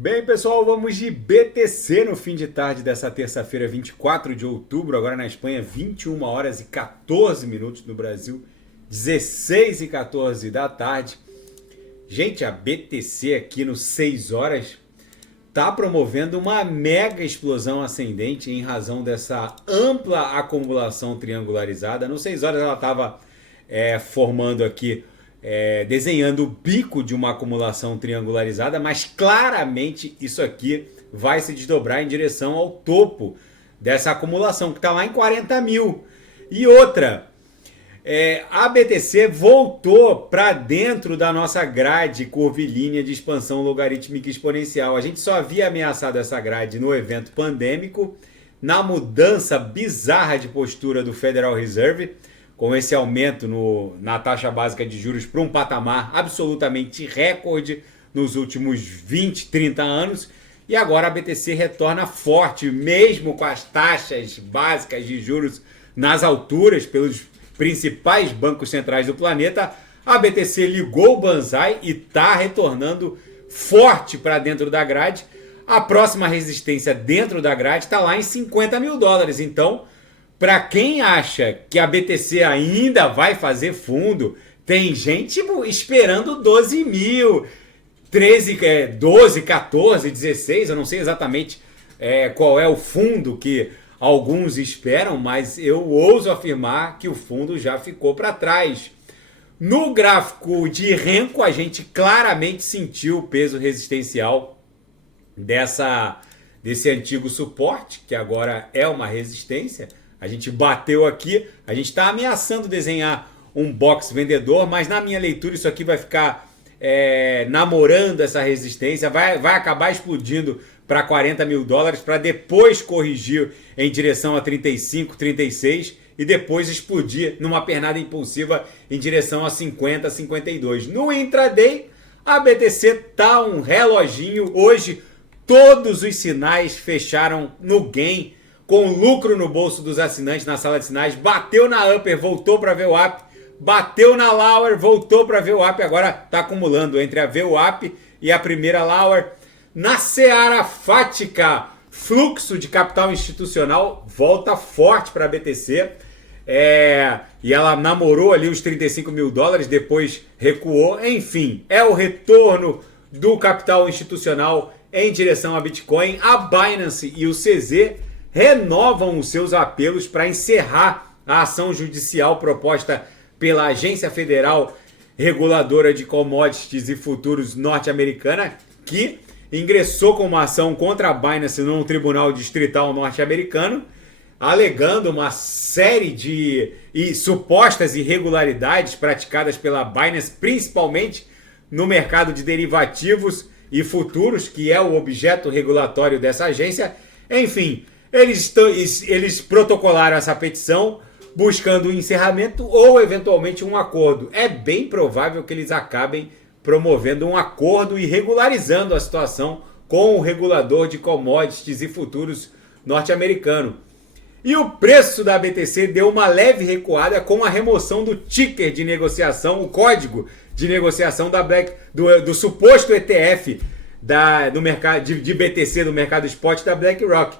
Bem, pessoal, vamos de BTC no fim de tarde dessa terça-feira, 24 de outubro, agora na Espanha, 21 horas e 14 minutos no Brasil, 16 e 14 da tarde. Gente, a BTC aqui no 6 horas está promovendo uma mega explosão ascendente em razão dessa ampla acumulação triangularizada. No 6 horas ela estava formando aqui, desenhando o bico de uma acumulação triangularizada, mas claramente isso aqui vai se desdobrar em direção ao topo dessa acumulação, que está lá em 40 mil. E outra, a BTC voltou para dentro da nossa grade curvilínea de expansão logarítmica exponencial. A gente só havia ameaçado essa grade no evento pandêmico, na mudança bizarra de postura do Federal Reserve, com esse aumento na taxa básica de juros para um patamar absolutamente recorde nos últimos 20, 30 anos. E agora a BTC retorna forte, mesmo com as taxas básicas de juros nas alturas pelos principais bancos centrais do planeta. A BTC ligou o banzai e está retornando forte para dentro da grade. A próxima resistência dentro da grade está lá em 50 mil dólares. Então, para quem acha que a BTC ainda vai fazer fundo, tem gente esperando 12 mil, 13, 12, 14, 16, eu não sei exatamente qual é o fundo que alguns esperam, mas eu ouso afirmar que o fundo já ficou para trás. No gráfico de Renko, a gente claramente sentiu o peso resistencial desse antigo suporte, que agora é uma resistência. A gente bateu aqui, a gente está ameaçando desenhar um box vendedor, mas na minha leitura isso aqui vai ficar namorando essa resistência, vai acabar explodindo para 40 mil dólares, para depois corrigir em direção a 35, 36 e depois explodir numa pernada impulsiva em direção a 50, 52. No intraday, a BTC tá um reloginho. Hoje, todos os sinais fecharam no gain, com lucro no bolso dos assinantes na sala de sinais. Bateu na upper, voltou para VWAP, bateu na lower, voltou para VWAP, agora está acumulando entre a VWAP e a primeira lower. Na seara fática, fluxo de capital institucional volta forte para a BTC. E ela namorou ali os 35 mil dólares, depois recuou. Enfim, é o retorno do capital institucional em direção a Bitcoin. A Binance e o CZ renovam os seus apelos para encerrar a ação judicial proposta pela Agência Federal Reguladora de Commodities e Futuros norte-americana, que ingressou com uma ação contra a Binance num tribunal distrital norte-americano, alegando uma série de supostas irregularidades praticadas pela Binance, principalmente no mercado de derivativos e futuros, que é o objeto regulatório dessa agência. Enfim, eles protocolaram essa petição buscando um encerramento ou eventualmente um acordo. É bem provável que eles acabem promovendo um acordo e regularizando a situação com o regulador de commodities e futuros norte-americano. E o preço da BTC deu uma leve recuada com a remoção do ticker de negociação, o código de negociação do suposto ETF do mercado de BTC do mercado spot da BlackRock.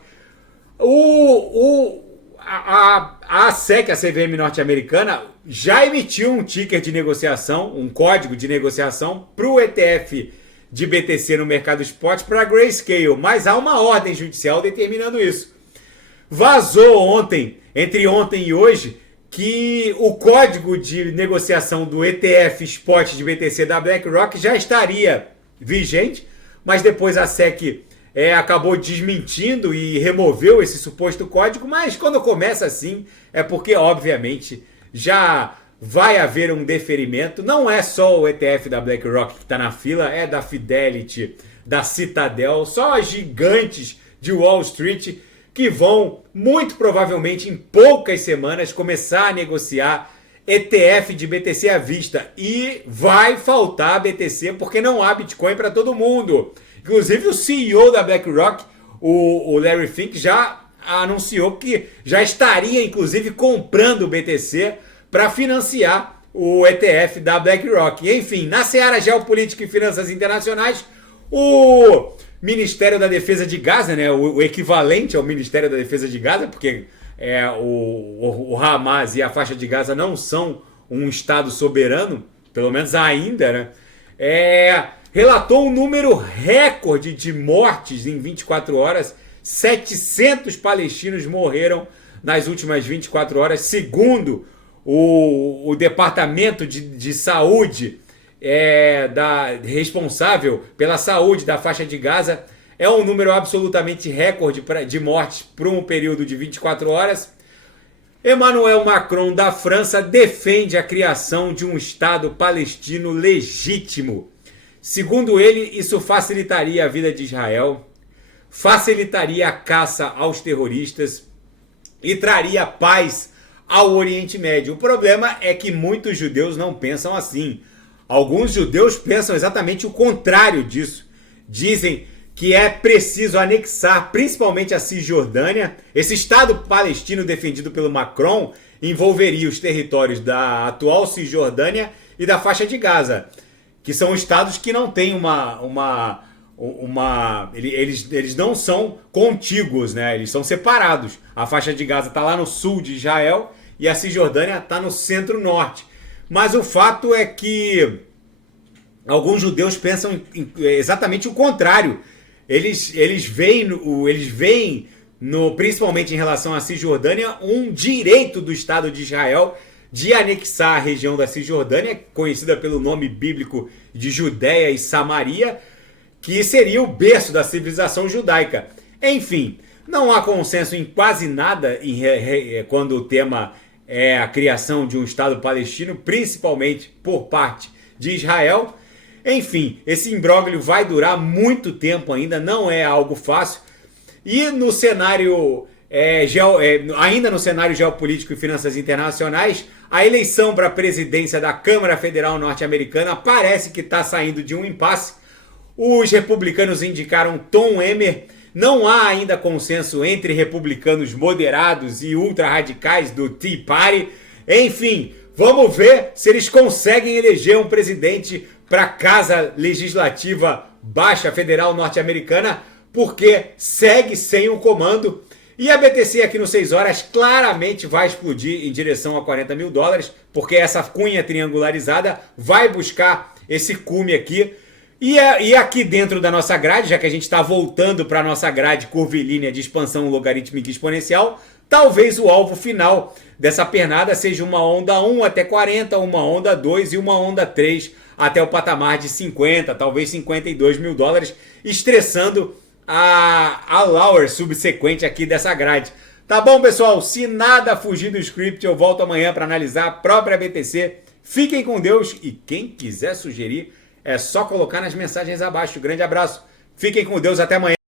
A SEC, a CVM norte-americana, já emitiu um ticker de negociação, um código de negociação para o ETF de BTC no mercado spot para a Grayscale, mas há uma ordem judicial determinando isso. Vazou ontem, entre ontem e hoje, que o código de negociação do ETF spot de BTC da BlackRock já estaria vigente, mas depois a SEC acabou desmentindo e removeu esse suposto código. Mas quando começa assim, é porque obviamente já vai haver um deferimento. Não é só o ETF da BlackRock que está na fila, é da Fidelity, da Citadel, só os gigantes de Wall Street que vão, muito provavelmente em poucas semanas, começar a negociar ETF de BTC à vista. E vai faltar BTC porque não há Bitcoin para todo mundo. Inclusive o CEO da BlackRock, o Larry Fink, já anunciou que já estaria inclusive comprando o BTC para financiar o ETF da BlackRock. Enfim, na seara geopolítica e finanças internacionais, o Ministério da Defesa de Gaza, né, o equivalente ao Ministério da Defesa de Gaza, porque o Hamas e a faixa de Gaza não são um Estado soberano, pelo menos ainda, né? Relatou um número recorde de mortes em 24 horas. 700 palestinos morreram nas últimas 24 horas, segundo o Departamento de Saúde responsável pela saúde da faixa de Gaza. É um número absolutamente recorde de mortes por um período de 24 horas. Emmanuel Macron, da França, defende a criação de um Estado palestino legítimo. Segundo ele, isso facilitaria a vida de Israel, facilitaria a caça aos terroristas e traria paz ao Oriente Médio. O problema é que muitos judeus não pensam assim. Alguns judeus pensam exatamente o contrário disso. Dizem que é preciso anexar principalmente a Cisjordânia. Esse Estado palestino defendido pelo Macron envolveria os territórios da atual Cisjordânia e da faixa de Gaza, que são estados que não têm eles não são contíguos, né? Eles são separados. A faixa de Gaza está lá no sul de Israel e a Cisjordânia está no centro-norte. Mas o fato é que alguns judeus pensam exatamente o contrário. Eles veem principalmente em relação à Cisjordânia, um direito do Estado de Israel de anexar a região da Cisjordânia, conhecida pelo nome bíblico de Judéia e Samaria, que seria o berço da civilização judaica. Enfim, não há consenso em quase nada quando o tema é a criação de um Estado palestino, principalmente por parte de Israel. Enfim, esse imbróglio vai durar muito tempo ainda, não é algo fácil. E no cenário, ainda no cenário geopolítico e finanças internacionais, a eleição para a presidência da Câmara Federal Norte-Americana parece que está saindo de um impasse. Os republicanos indicaram Tom Emmer. Não há ainda consenso entre republicanos moderados e ultra-radicais do Tea Party. Enfim, vamos ver se eles conseguem eleger um presidente para a Casa Legislativa Baixa Federal Norte-Americana, porque segue sem o comando. E a BTC aqui no 6 horas claramente vai explodir em direção a $40 mil, porque essa cunha triangularizada vai buscar esse cume aqui. E aqui dentro da nossa grade, já que a gente está voltando para a nossa grade curvilínea de expansão logarítmica exponencial, talvez o alvo final dessa pernada seja uma onda 1 até 40, uma onda 2 e uma onda 3 até o patamar de 50, talvez $52 mil, estressando a lower subsequente aqui dessa grade. Tá bom, pessoal? Se nada fugir do script, eu volto amanhã para analisar a própria BTC. Fiquem com Deus e quem quiser sugerir, é só colocar nas mensagens abaixo. Grande abraço. Fiquem com Deus. Até amanhã.